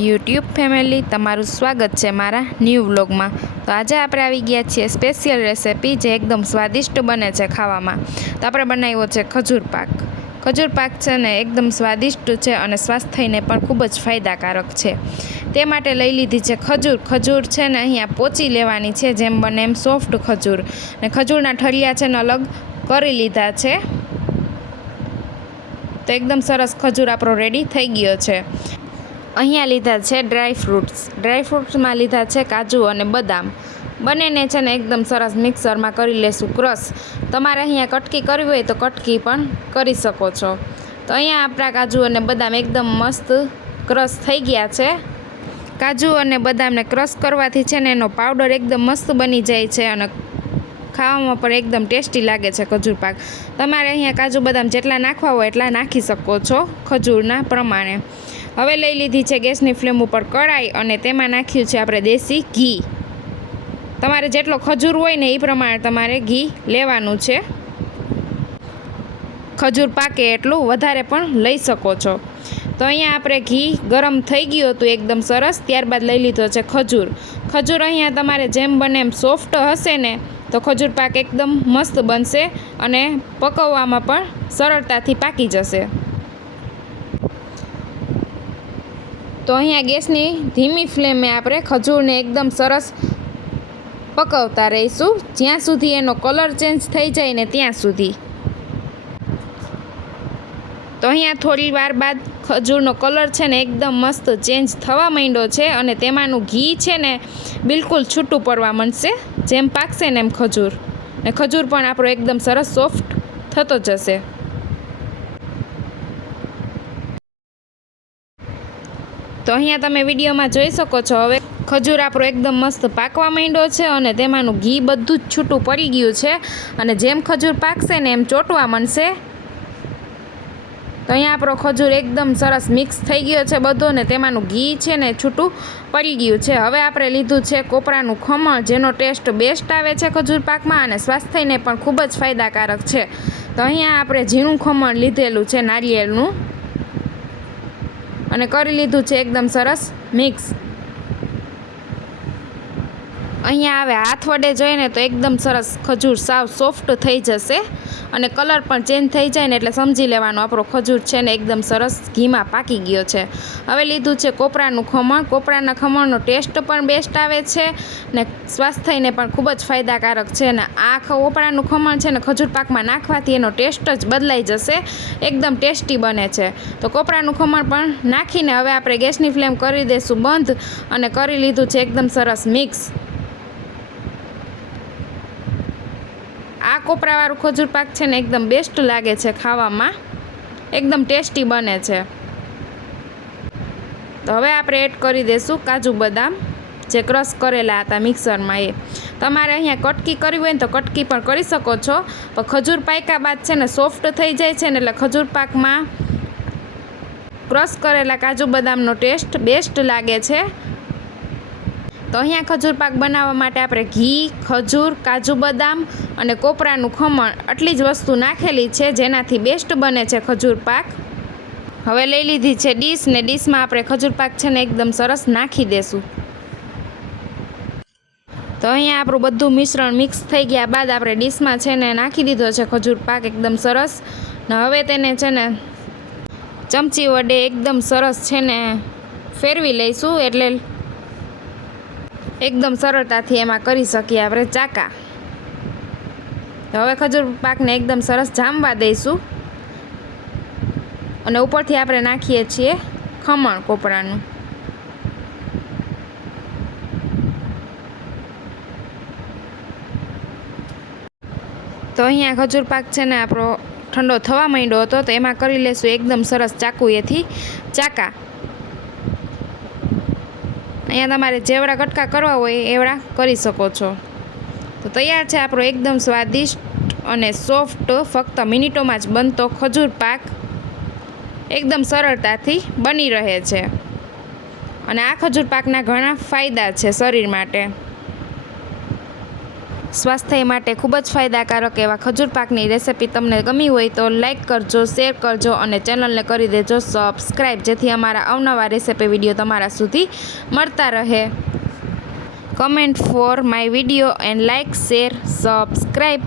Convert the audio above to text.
YouTube family, તમારું સ્વાગત છે મારા ન્યૂ વ્લોગમાં। તો આજે આપણે આવી ગયા છીએ સ્પેશિયલ રેસિપી જે એકદમ સ્વાદિષ્ટ બને છે ખાવામાં। તો આપણે બનાવ્યો છે ખજૂર પાક। ખજૂર પાક છે ને એકદમ સ્વાદિષ્ટ છે અને સ્વાસ્થ્યને પણ ખૂબ જ ફાયદાકારક છે। તે માટે લઈ લીધી છે ખજૂર। ખજૂર છે ને અહીંયા પોચી લેવાની છે, જેમ બને એમ સોફ્ટ ખજૂર, ને ખજૂરના ઠળિયા છે ને અલગ કરી લીધા છે। તો એકદમ સરસ ખજૂર આપણો રેડી થઈ ગયો છે। અહીંયા લીધા છે ડ્રાયફ્રૂટ્સમાં લીધા છે કાજુ અને બદામ। બંનેને છે ને એકદમ સરસ મિક્સરમાં કરી લેશું ક્રશ। તમારે અહીંયા કટકી કરવી હોય તો કટકી પણ કરી શકો છો। તો અહીંયા આપણા કાજુ અને બદામ એકદમ મસ્ત ક્રશ થઈ ગયા છે। કાજુ અને બદામને ક્રશ કરવાથી છે ને એનો પાવડર એકદમ મસ્ત બની જાય છે અને ખાવામાં પણ એકદમ ટેસ્ટી લાગે છે ખજૂર પાક। તમારે અહીંયા કાજુ બદામ જેટલા નાખવા હોય એટલા નાખી શકો છો ખજૂરના પ્રમાણે। હવે લઈ લીધી છે ગેસની ફ્લેમ ઉપર કઢાઈ અને તેમાં નાખ્યું છે આપણે દેશી ઘી। તમારે જેટલો ખજૂર હોય ને એ પ્રમાણે તમારે ઘી લેવાનું છે। ખજૂર પાકે એટલું વધારે પણ લઈ શકો છો। તો અહીંયા આપણે ઘી ગરમ થઈ ગયું હતું એકદમ સરસ, ત્યારબાદ લઈ લીધો છે ખજૂર। ખજૂર અહીંયા તમારે જેમ બને એમ સોફ્ટ હશે ને તો ખજૂર પાક એકદમ મસ્ત બનશે અને પકવવામાં પણ સરળતાથી પાકી જશે। તો અહીંયા ગેસની ધીમી ફ્લેમે આપણે ખજૂરને એકદમ સરસ પકવતા રહીશું, જ્યાં સુધી એનો કલર ચેન્જ થઈ જાય ને ત્યાં સુધી। તો અહીંયા થોડી વાર બાદ ખજૂરનો કલર છે ને એકદમ મસ્ત ચેન્જ થવા માંડ્યો છે અને તેમાંનું ઘી છે ને બિલકુલ છૂટું પડવા માંડશે જેમ પાકશે ને એમ ખજૂર, ને ખજૂર પણ આપણો એકદમ સરસ સોફ્ટ થતો જશે। તો અહીંયા તમે વિડીયોમાં જોઈ શકો છો હવે ખજૂર આપણો એકદમ મસ્ત પાકવા માંડ્યો છે અને તેમાંનું ઘી બધું જ છૂટું પડી ગયું છે અને જેમ ખજૂર પાકશે ને એમ ચોંટવા માંડશે। તો અહીંયા આપણો ખજૂર એકદમ સરસ મિક્સ થઈ ગયો છે બધો ને તેમાંનું ઘી છે ને છૂટું પડી ગયું છે। હવે આપણે લીધું છે કોપરાનું ખમણ, જેનો ટેસ્ટ બેસ્ટ આવે છે ખજૂર પાકમાં અને સ્વાસ્થ્યને પણ ખૂબ જ ફાયદાકારક છે। તો અહીંયા આપણે ઝીણું ખમણ લીધેલું છે નારિયેળનું અને કરી લીધું છે એકદમ સરસ મિક્સ। અહીંયા હવે હાથ વડે જોઈને તો એકદમ સરસ ખજૂર સાવ સોફ્ટ થઈ જશે અને કલર પણ ચેન્જ થઈ જાય ને એટલે સમજી લેવાનો આપણો ખજૂર છે ને એકદમ સરસ ઘીમાં પાકી ગયો છે। હવે લીધું છે કોપરાનું ખમણ। કોપરાના ખમણનો ટેસ્ટ પણ બેસ્ટ આવે છે ને સ્વાસ્થ્યને પણ ખૂબ જ ફાયદાકારક છે ને આ કોપરાનું ખમણ છે ને ખજૂર પાકમાં નાખવાથી એનો ટેસ્ટ જ બદલાઈ જશે, એકદમ ટેસ્ટી બને છે। તો કોપરાનું ખમણ પણ નાખીને હવે આપણે ગેસની ફ્લેમ કરી દઈશું બંધ અને કરી લીધું છે એકદમ સરસ મિક્સ। આ કોપરાવાળું ખજૂર પાક છે ને એકદમ બેસ્ટ લાગે છે ખાવામાં, એકદમ ટેસ્ટી બને છે। તો હવે આપણે એડ કરી દઈશું કાજુ બદામ જે ક્રશ કરેલા હતા મિક્સરમાં એ। તમારે અહીંયા કટકી કરવી હોય ને તો કટકી પણ કરી શકો છો, પણ ખજૂર પાક્યા બાદ છે ને સોફ્ટ થઈ જાય છે ને એટલે ખજૂર પાકમાં ક્રશ કરેલા કાજુ બદામનો ટેસ્ટ બેસ્ટ લાગે છે। તો અહીંયા ખજૂર પાક બનાવવા માટે આપણે ઘી, ખજૂર, કાજુ બદામ અને કોપરાનું ખમણ આટલી જ વસ્તુ નાખેલી છે જેનાથી બેસ્ટ બને છે ખજૂર પાક। હવે લઈ લીધી છે ડીશ ને ડીશમાં આપણે ખજૂર પાક છે ને એકદમ સરસ નાખી દેશું। તો અહીંયા આપણું બધું મિશ્રણ મિક્સ થઈ ગયા બાદ આપણે ડીશમાં છે ને નાખી દીધો છે ખજૂર પાક એકદમ સરસ ને હવે તેને છે ને ચમચી વડે એકદમ સરસ છે ને ફેરવી લઈશું એટલે એકદમ સરળતાથી એમાં કરી શકીએ આપણે ચાકા। હવે ખજૂર પાકને એકદમ સરસ જામવા દઈશું અને ઉપરથી આપણે નાખીએ છીએ ખમણ કોપરાનું। તો અહીંયા ખજૂર પાક છે ને આપણો ઠંડો થવા માંડ્યો હતો તો એમાં કરી લેશું એકદમ સરસ ચાકુએથી ચાકા। અહીંયા તમારે જેવડા કટકા કરવા હોય એવડા કરી શકો છો। તો તૈયાર છે આપણો એકદમ સ્વાદિષ્ટ અને સોફ્ટ ફક્ત મિનિટોમાં જ બનતો ખજૂર પાક, એકદમ સરળતાથી બની રહે છે અને આ ખજૂર પાકના ઘણા ફાયદા છે શરીર માટે। સ્વાસ્થ્ય માટે ખૂબ જ ફાયદાકારક એવા ખજૂર પાકની રેસિપી તમને ગમી હોય તો લાઈક કરજો, શેર કરજો અને ચેનલને કરી દેજો સબસ્ક્રાઈબ, જેથી અમારા અવનવા રેસિપી વિડીયો તમારા સુધી મળતા રહે. Comment for my video and like, share, subscribe.